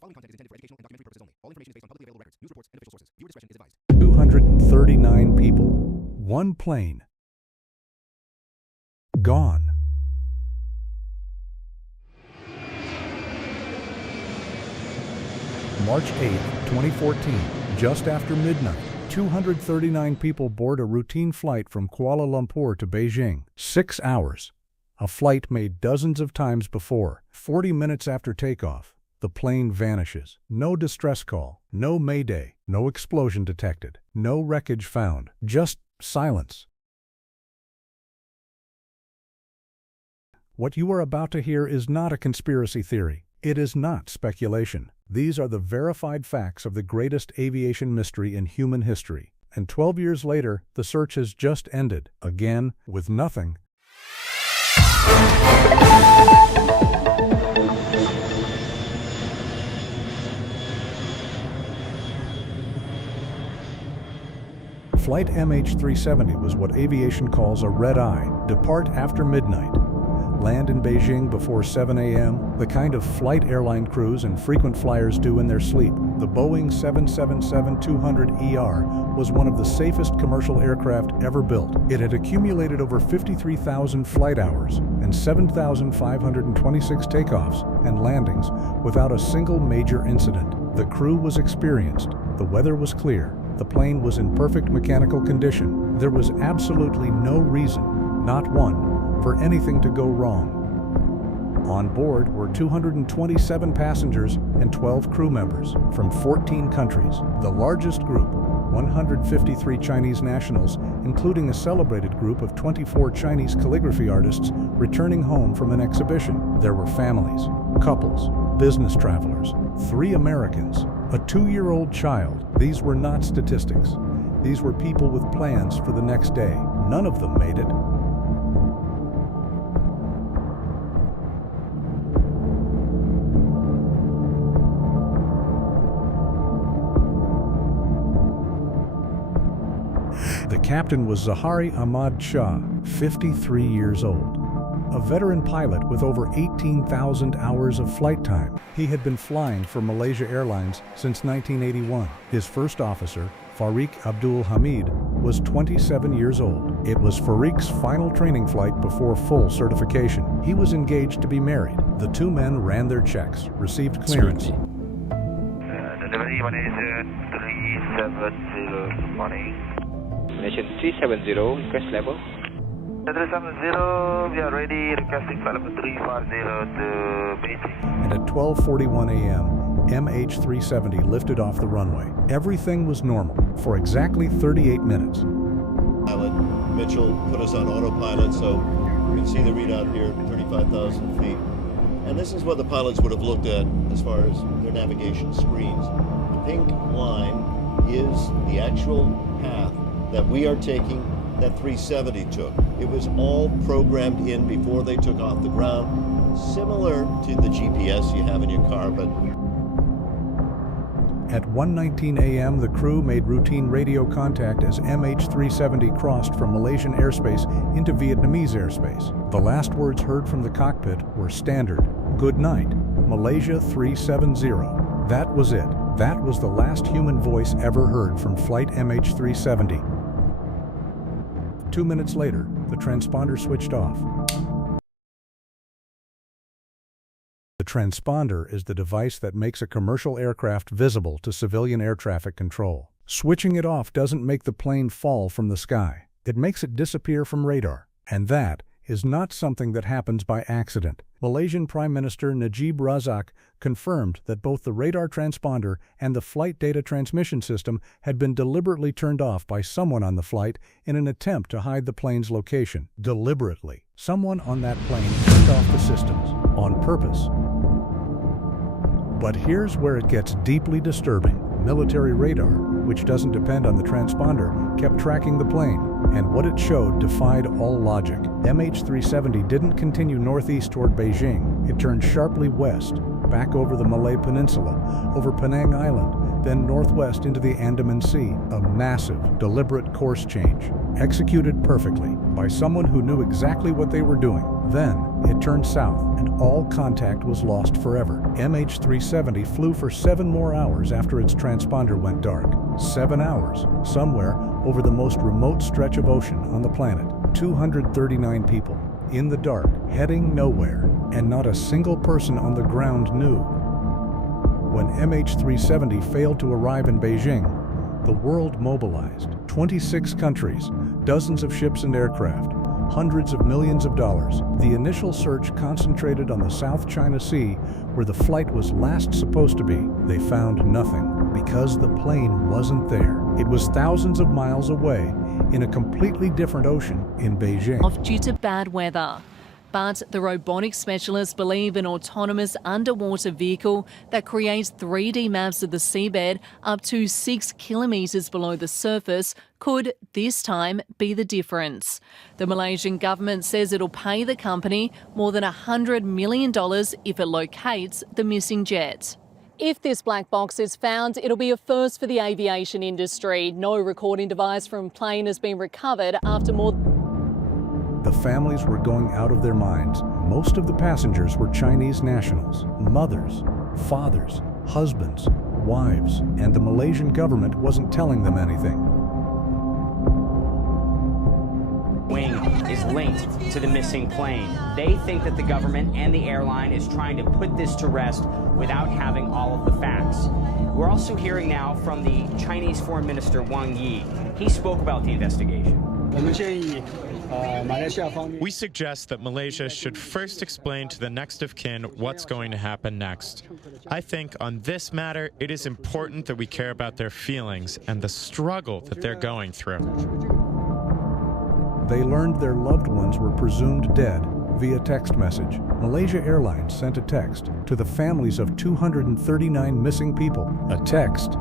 following content is intended for educational and documentary purposes only. All information is based on publicly available records, news reports, and official sources. Viewer discretion is advised. 239 people. One plane. Gone. March 8, 2014, just after midnight, 239 people board a routine flight from Kuala Lumpur to Beijing. 6 hours. A flight made dozens of times before. 40 minutes after takeoff, the plane vanishes. No distress call, no mayday, no explosion detected, no wreckage found, just silence. What you are about to hear is not a conspiracy theory. It is not speculation. These are the verified facts of the greatest aviation mystery in human history. And 12 years later, the search has just ended, again, with nothing. Flight MH370 was what aviation calls a red-eye. Depart after midnight. Land in Beijing before 7 a.m., the kind of flight airline crews and frequent flyers do in their sleep. The Boeing 777-200ER was one of the safest commercial aircraft ever built. It had accumulated over 53,000 flight hours and 7,526 takeoffs and landings without a single major incident. The crew was experienced, the weather was clear, the plane was in perfect mechanical condition. There was absolutely no reason, not one, for anything to go wrong. On board were 227 passengers and 12 crew members from 14 countries. The largest group, 153 Chinese nationals, including a celebrated group of 24 Chinese calligraphy artists returning home from an exhibition. There were families, couples, business travelers, 3 Americans, a 2-year-old child. These were not statistics. These were people with plans for the next day. None of them made it. The captain was Zahari Ahmad Shah, 53 years old, a veteran pilot with over 18,000 hours of flight time. He had been flying for Malaysia Airlines since 1981. His first officer, Farik Abdul Hamid, was 27 years old. It was Farik's final training flight before full certification. He was engaged to be married. The 2 men ran their checks, received clearance. Delivery Malaysia 370, morning. Malaysia 370, request level. 370, we are ready, requesting flight level 350 to Beijing. And at 12:41 a.m., MH370 lifted off the runway. Everything was normal for exactly 38 minutes. Pilot Mitchell put us on autopilot, so you can see the readout here, 35,000 feet. And this is what the pilots would have looked at as far as their navigation screens. The pink line is the actual path that we are taking, that 370 took. It was all programmed in before they took off the ground, similar to the GPS you have in your car, but... At 1:19 a.m., the crew made routine radio contact as MH370 crossed from Malaysian airspace into Vietnamese airspace. The last words heard from the cockpit were standard, "Good night, Malaysia 370. That was it. That was the last human voice ever heard from flight MH370. 2 minutes later, the transponder switched off. The transponder is the device that makes a commercial aircraft visible to civilian air traffic control. Switching it off doesn't make the plane fall from the sky. It makes it disappear from radar. And that is not something that happens by accident. Malaysian Prime Minister Najib Razak confirmed that both the radar transponder and the flight data transmission system had been deliberately turned off by someone on the flight in an attempt to hide the plane's location. Deliberately. Someone on that plane turned off the systems, on purpose. But here's where it gets deeply disturbing. Military radar, which doesn't depend on the transponder, kept tracking the plane, and what it showed defied all logic. MH370 didn't continue northeast toward Beijing. It turned sharply west, back over the Malay Peninsula, over Penang Island, then northwest into the Andaman Sea. A massive, deliberate course change, executed perfectly by someone who knew exactly what they were doing. Then, it turned south and all contact was lost forever. MH370 flew for 7 more hours after its transponder went dark. 7 hours, somewhere over the most remote stretch of ocean on the planet. 239 people, in the dark, heading nowhere, and not a single person on the ground knew. When MH370 failed to arrive in Beijing, the world mobilized. 26 countries, dozens of ships and aircraft, hundreds of millions of dollars. The initial search concentrated on the South China Sea, where the flight was last supposed to be. They found nothing, because the plane wasn't there. It was thousands of miles away, in a completely different ocean in Beijing. Off due to bad weather. But the robotics specialists believe an autonomous underwater vehicle that creates 3D maps of the seabed up to 6 kilometres below the surface could, this time, be the difference. The Malaysian government says it'll pay the company more than $100 million if it locates the missing jet. If this black box is found, it'll be a first for the aviation industry. No recording device from plane has been recovered after more. The families were going out of their minds. Most of the passengers were Chinese nationals, mothers, fathers, husbands, wives, and the Malaysian government wasn't telling them anything. Wing is linked to the missing plane. They think that the government and the airline is trying to put this to rest without having all of the facts. We're also hearing now from the Chinese Foreign Minister Wang Yi. He spoke about the investigation. We suggest that Malaysia should first explain to the next of kin what's going to happen next. I think on this matter, it is important that we care about their feelings and the struggle that they're going through. They learned their loved ones were presumed dead via text message. Malaysia Airlines sent a text to the families of 239 missing people. A text.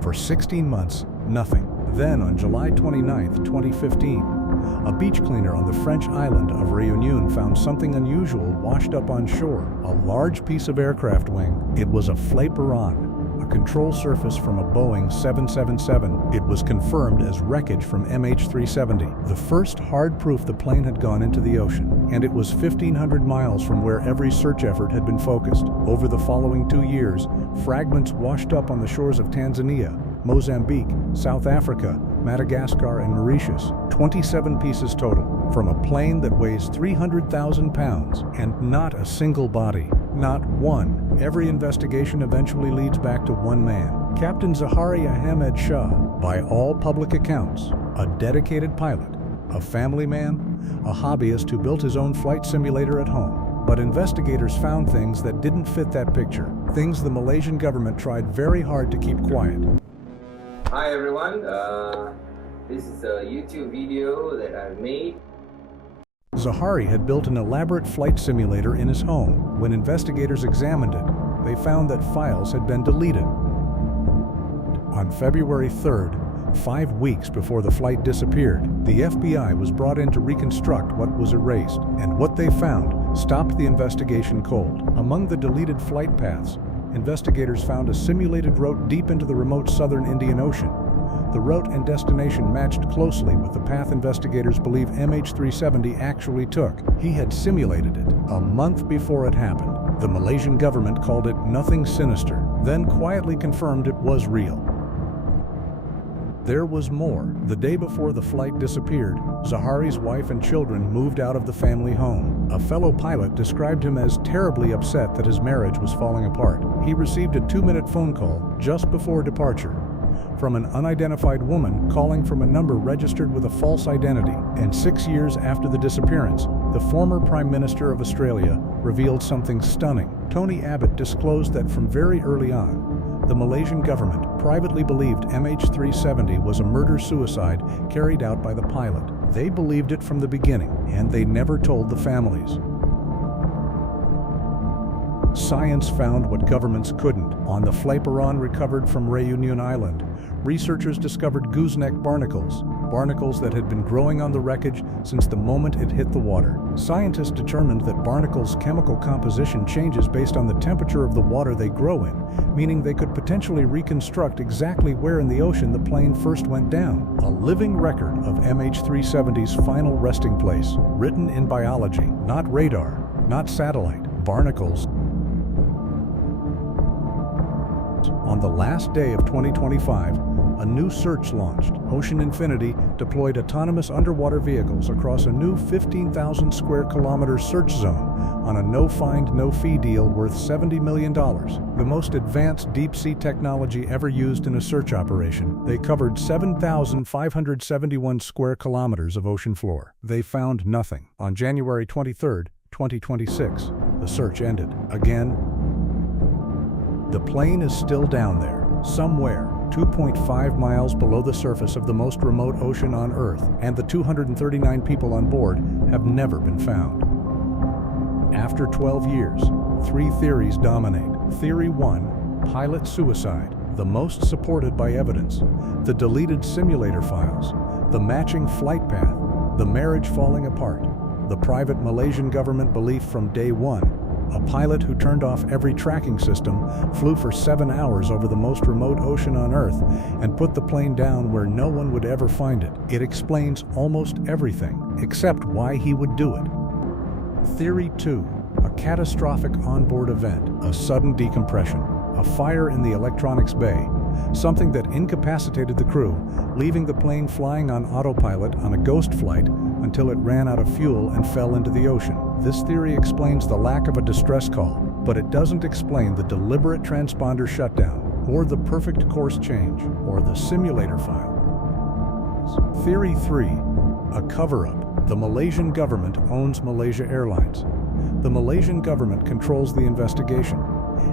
For 16 months, nothing. Then on July 29, 2015, a beach cleaner on the French island of Réunion found something unusual washed up on shore, a large piece of aircraft wing. It was a flaperon, a control surface from a Boeing 777. It was confirmed as wreckage from MH370, the first hard proof the plane had gone into the ocean, and it was 1,500 miles from where every search effort had been focused. Over the following 2 years, fragments washed up on the shores of Tanzania, Mozambique, South Africa, Madagascar, and Mauritius. 27 pieces total, from a plane that weighs 300,000 pounds, and not a single body. Not one. Every investigation eventually leads back to one man, Captain Zahari Ahmed Shah. By all public accounts, a dedicated pilot, a family man, a hobbyist who built his own flight simulator at home. But investigators found things that didn't fit that picture, things the Malaysian government tried very hard to keep quiet. Hi everyone, this is a YouTube video that I've made. Zahari had built an elaborate flight simulator in his home. When investigators examined it, they found that files had been deleted. On February 3rd, 5 weeks before the flight disappeared, the FBI was brought in to reconstruct what was erased, and what they found stopped the investigation cold. Among the deleted flight paths, investigators found a simulated route deep into the remote southern Indian Ocean. The route and destination matched closely with the path investigators believe MH370 actually took. He had simulated it a month before it happened. The Malaysian government called it nothing sinister, then quietly confirmed it was real. There was more. The day before the flight disappeared, Zahari's wife and children moved out of the family home. A fellow pilot described him as terribly upset that his marriage was falling apart. He received a 2-minute phone call just before departure from an unidentified woman calling from a number registered with a false identity. And 6 years after the disappearance, the former Prime Minister of Australia revealed something stunning. Tony Abbott disclosed that from very early on, the Malaysian government privately believed MH370 was a murder-suicide carried out by the pilot. They believed it from the beginning, and they never told the families. Science found what governments couldn't. On the flaperon recovered from Réunion Island, researchers discovered gooseneck barnacles, barnacles that had been growing on the wreckage since the moment it hit the water. Scientists determined that barnacles' chemical composition changes based on the temperature of the water they grow in, meaning they could potentially reconstruct exactly where in the ocean the plane first went down. A living record of MH370's final resting place, written in biology, not radar, not satellite, barnacles. On the last day of 2025, a new search launched. Ocean Infinity deployed autonomous underwater vehicles across a new 15,000 square kilometer search zone on a no-find, no-fee deal worth $70 million, the most advanced deep-sea technology ever used in a search operation. They covered 7,571 square kilometers of ocean floor. They found nothing. On January 23, 2026, the search ended. Again, the plane is still down there, somewhere, 2.5 miles below the surface of the most remote ocean on Earth, and the 239 people on board have never been found. After 12 years, 3 theories dominate. Theory 1, pilot suicide, the most supported by evidence. The deleted simulator files, the matching flight path, the marriage falling apart. The private Malaysian government belief from day one, a pilot who turned off every tracking system, flew for 7 hours over the most remote ocean on Earth, and put the plane down where no one would ever find it. It explains almost everything, except why he would do it. Theory 2, a catastrophic onboard event, a sudden decompression, a fire in the electronics bay, something that incapacitated the crew, leaving the plane flying on autopilot on a ghost flight until it ran out of fuel and fell into the ocean. This theory explains the lack of a distress call, but it doesn't explain the deliberate transponder shutdown, or the perfect course change, or the simulator files. Theory 3, a cover-up. The Malaysian government owns Malaysia Airlines. The Malaysian government controls the investigation,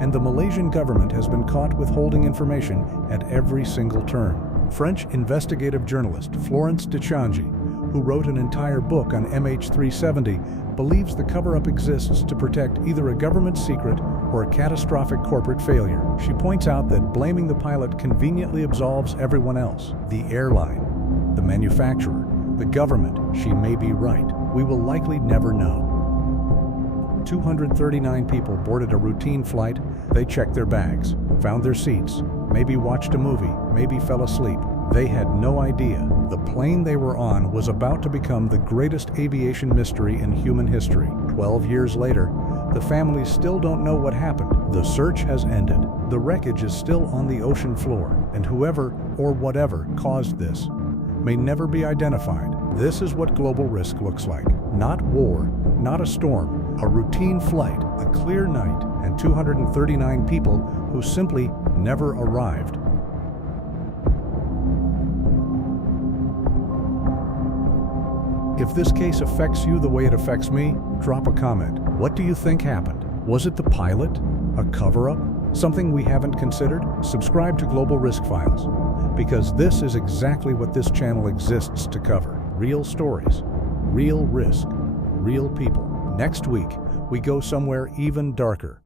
and the Malaysian government has been caught withholding information at every single turn. French investigative journalist Florence Dechangi, who wrote an entire book on MH370, believes the cover-up exists to protect either a government secret or a catastrophic corporate failure. She points out that blaming the pilot conveniently absolves everyone else. The airline, the manufacturer, the government. She may be right. We will likely never know. 239 people boarded a routine flight. They checked their bags, found their seats, maybe watched a movie, maybe fell asleep. They had no idea the plane they were on was about to become the greatest aviation mystery in human history. 12 years later, the families still don't know what happened. The search has ended. The wreckage is still on the ocean floor, and whoever or whatever caused this may never be identified. This is what global risk looks like. Not war, not a storm, a routine flight, a clear night, and 239 people who simply never arrived. If this case affects you the way it affects me, drop a comment. What do you think happened? Was it the pilot? A cover-up? Something we haven't considered? Subscribe to Global Risk Files, because this is exactly what this channel exists to cover. Real stories, real risk, real people. Next week, we go somewhere even darker.